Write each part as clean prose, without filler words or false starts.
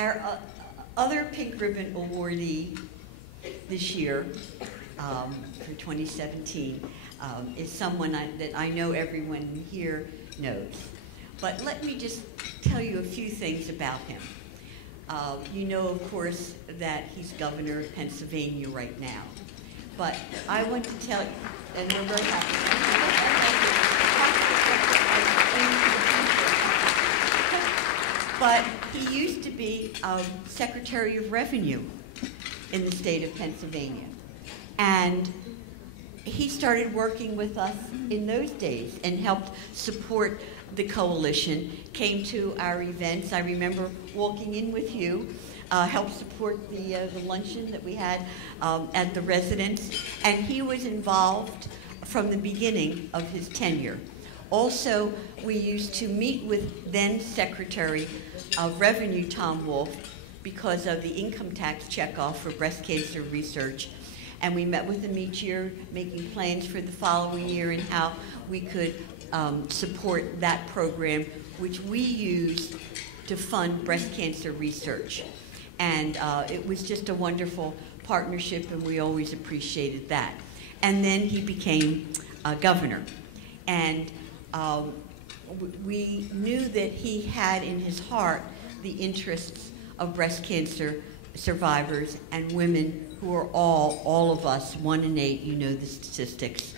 Our other Pink Ribbon awardee this year, for 2017, is someone that I know everyone here knows. But let me just tell you a few things about him. You know, of course, that he's governor of Pennsylvania right now. But I want to tell you, and we're very happy. But he used to be Secretary of Revenue in the state of Pennsylvania. And he started working with us in those days and helped support the coalition, came to our events. I remember walking in with you, helped support the luncheon that we had at the residence, and he was involved from the beginning of his tenure. Also, we used to meet with then Secretary of Revenue Tom Wolf because of the income tax checkoff for breast cancer research. And we met with him each year, making plans for the following year and how we could support that program, which we used to fund breast cancer research. And it was just a wonderful partnership, and we always appreciated that. And then he became governor. And we knew that he had in his heart the interests of breast cancer survivors and women who are all of us, 1 in 8, you know the statistics,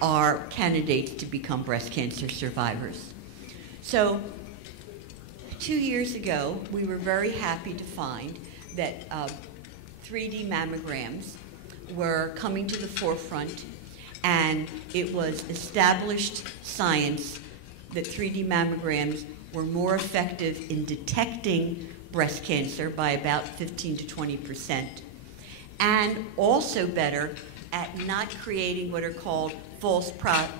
are candidates to become breast cancer survivors. So 2 years ago, we were very happy to find that 3D mammograms were coming to the forefront, and it was established science that 3D mammograms were more effective in detecting breast cancer by about 15 to 20%, and also better at not creating what are called false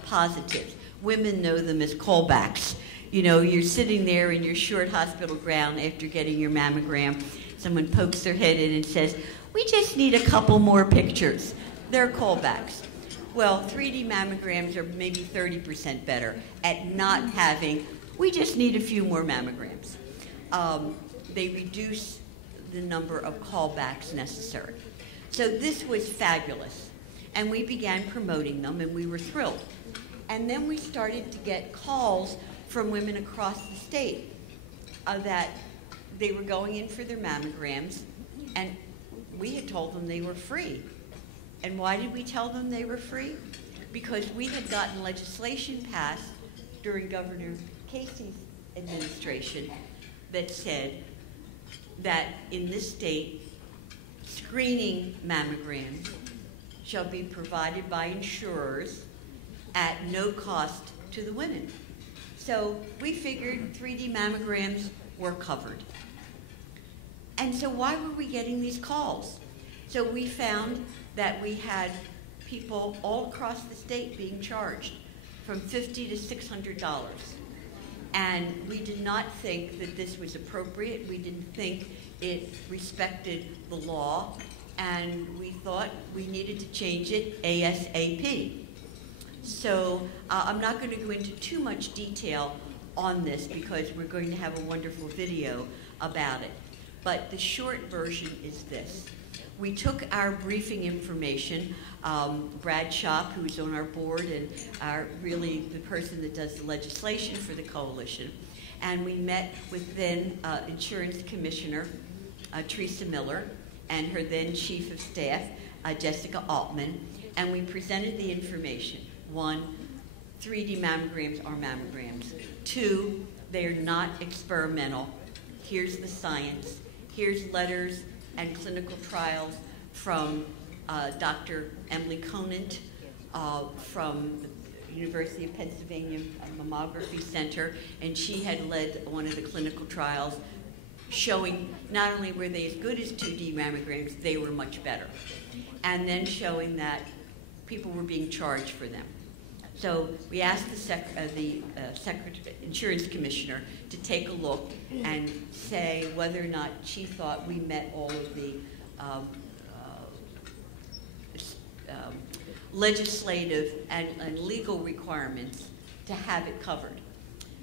positives. Women know them as callbacks. You know, you're sitting there in your short hospital gown after getting your mammogram. Someone pokes their head in and says, "We just need a couple more pictures." They're callbacks. Well, 3D mammograms are maybe 30% better at not having, "We just need a few more mammograms." They reduce the number of callbacks necessary. So this was fabulous. And we began promoting them, and we were thrilled. And then we started to get calls from women across the state that they were going in for their mammograms, and we had told them they were free. And why did we tell them they were free? Because we had gotten legislation passed during Governor Casey's administration that said that in this state, screening mammograms shall be provided by insurers at no cost to the women. So we figured 3D mammograms were covered. And so why were we getting these calls? So we found that we had people all across the state being charged from $50 to $600. And we did not think that this was appropriate. We didn't think it respected the law. And we thought we needed to change it ASAP. So I'm not going to go into too much detail on this because we're going to have a wonderful video about it. But the short version is this. We took our briefing information, Brad Shop, who's on our board and really the person that does the legislation for the coalition, and we met with then Insurance Commissioner Teresa Miller and her then Chief of Staff, Jessica Altman, and we presented the information. 1, 3D mammograms are mammograms. 2, they are not experimental. Here's the science. Here's letters and clinical trials from Dr. Emily Conant from the University of Pennsylvania Mammography Center, and she had led one of the clinical trials showing not only were they as good as 2D mammograms, they were much better. And then showing that people were being charged for them. So we asked the Insurance Commissioner to take a look and say whether or not she thought we met all of the legislative and legal requirements to have it covered.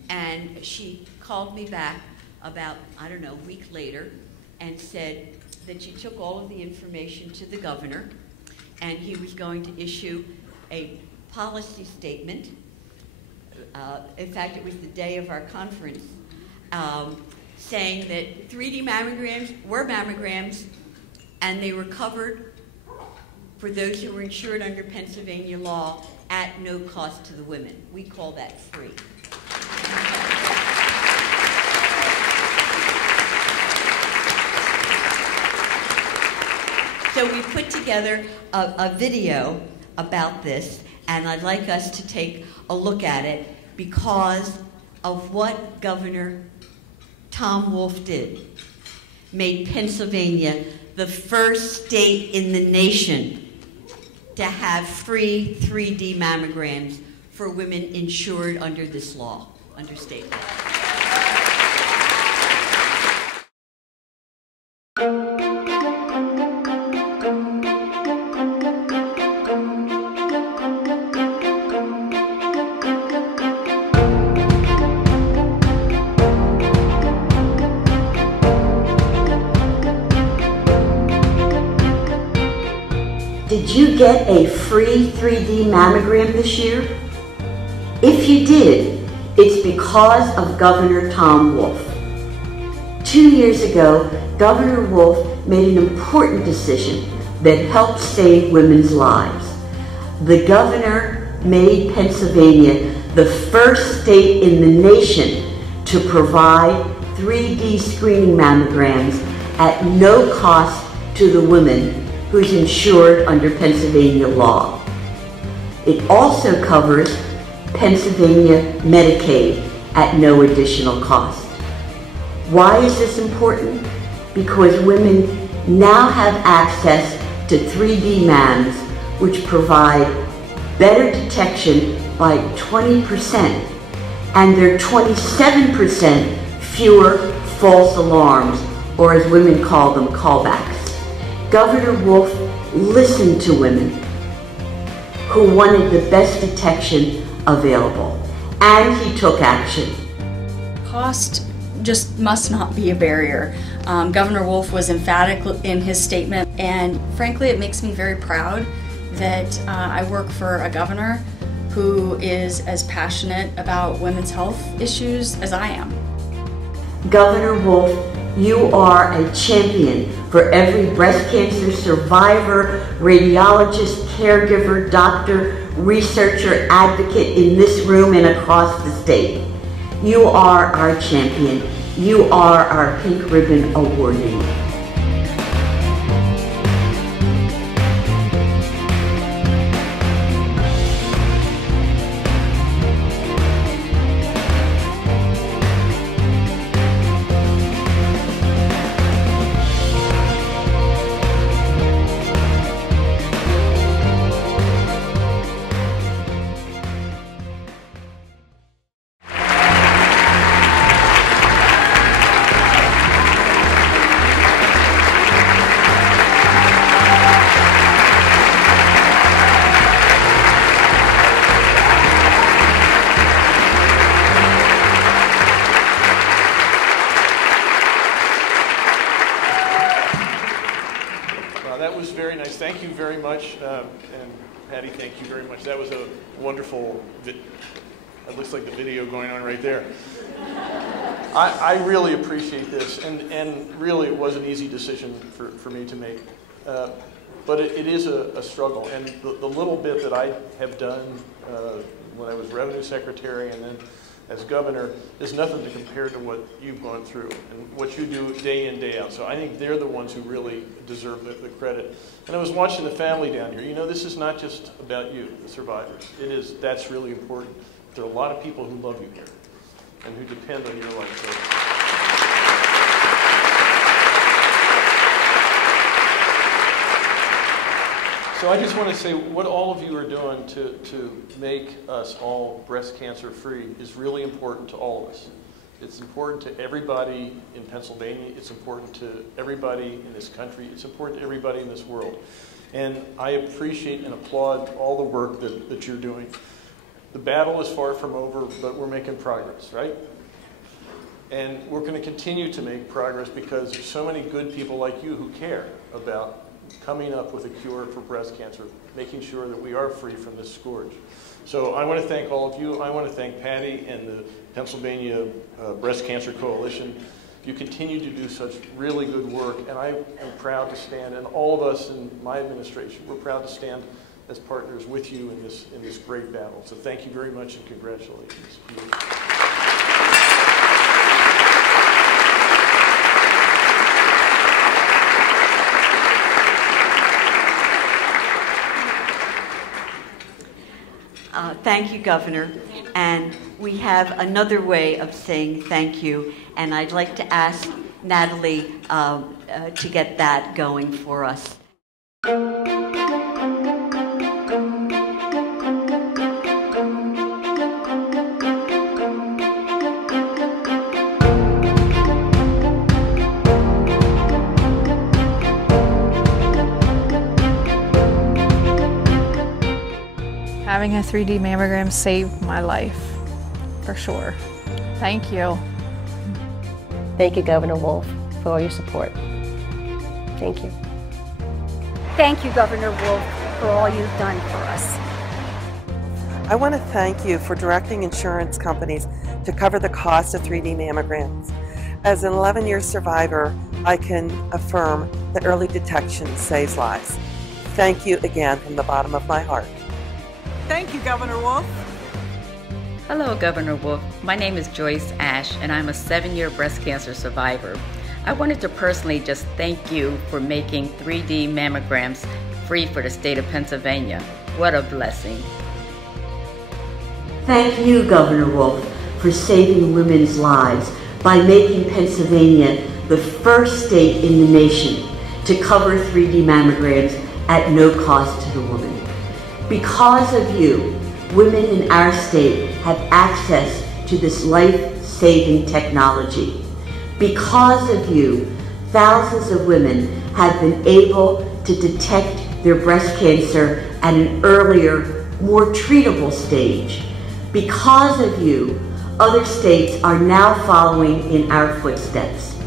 And she called me back about, I don't know, a week later and said that you took all of the information to the governor and he was going to issue a policy statement. In fact, it was the day of our conference, saying that 3D mammograms were mammograms and they were covered for those who were insured under Pennsylvania law at no cost to the women. We call that free. So we put together a video about this, and I'd like us to take a look at it because of what Governor Tom Wolf did. Made Pennsylvania the first state in the nation to have free 3D mammograms for women insured under this law, under state law. Did you get a free 3D mammogram this year? If you did, it's because of Governor Tom Wolf. 2 years ago, Governor Wolf made an important decision that helped save women's lives. The governor made Pennsylvania the first state in the nation to provide 3D screening mammograms at no cost to the women who's insured under Pennsylvania law. It also covers Pennsylvania Medicaid at no additional cost. Why is this important? Because women now have access to 3D mams, which provide better detection by 20%, and there are 27% fewer false alarms, or as women call them, callbacks. Governor Wolf listened to women who wanted the best detection available, and he took action. Cost just must not be a barrier. Governor Wolf was emphatic in his statement, and frankly it makes me very proud that I work for a governor who is as passionate about women's health issues as I am. Governor Wolf, you are a champion for every breast cancer survivor, radiologist, caregiver, doctor, researcher, advocate in this room and across the state. You are our champion. You are our Pink Ribbon awardee. That was very nice. Thank you very much. And Patty, thank you very much. That was a wonderful, it looks like the video going on right there. I really appreciate this, and really it was an easy decision for me to make. But it is a struggle, and the little bit that I have done when I was Revenue Secretary and then as governor is nothing to compare to what you've gone through and what you do day in, day out. So I think they're the ones who really deserve the credit. And I was watching the family down here. You know, this is not just about you, the survivors. That's really important. There are a lot of people who love you here and who depend on your life service. So I just want to say what all of you are doing to make us all breast cancer free is really important to all of us. It's important to everybody in Pennsylvania. It's important to everybody in this country. It's important to everybody in this world. And I appreciate and applaud all the work that you're doing. The battle is far from over, but we're making progress, right? And we're going to continue to make progress because there's so many good people like you who care about coming up with a cure for breast cancer, making sure that we are free from this scourge. So I want to thank all of you. I want to thank Patty and the Pennsylvania Breast Cancer Coalition. You continue to do such really good work, and I am proud to stand, and all of us in my administration, we're proud to stand as partners with you in this great battle. So thank you very much and congratulations. Thank you, Governor. And we have another way of saying thank you, and I'd like to ask Natalie to get that going for us. Having a 3D mammogram saved my life, for sure. Thank you. Thank you, Governor Wolf, for all your support. Thank you. Thank you, Governor Wolf, for all you've done for us. I want to thank you for directing insurance companies to cover the cost of 3D mammograms. As an 11-year survivor, I can affirm that early detection saves lives. Thank you again from the bottom of my heart. Thank you, Governor Wolf. Hello, Governor Wolf. My name is Joyce Ash, and I'm a 7-year breast cancer survivor. I wanted to personally just thank you for making 3D mammograms free for the state of Pennsylvania. What a blessing. Thank you, Governor Wolf, for saving women's lives by making Pennsylvania the first state in the nation to cover 3D mammograms at no cost to the woman. Because of you, women in our state have access to this life-saving technology. Because of you, thousands of women have been able to detect their breast cancer at an earlier, more treatable stage. Because of you, other states are now following in our footsteps.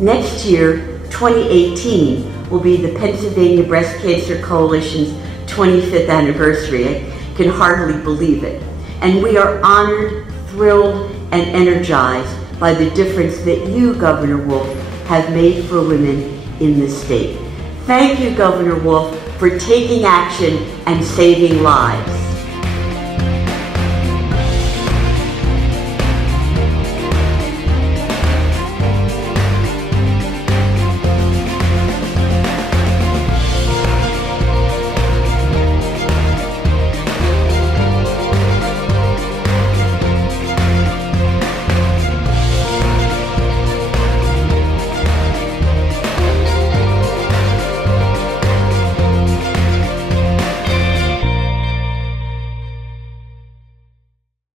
Next year, 2018, will be the Pennsylvania Breast Cancer Coalition's 25th anniversary. I can hardly believe it. And we are honored, thrilled, and energized by the difference that you, Governor Wolf, have made for women in the state. Thank you, Governor Wolf, for taking action and saving lives.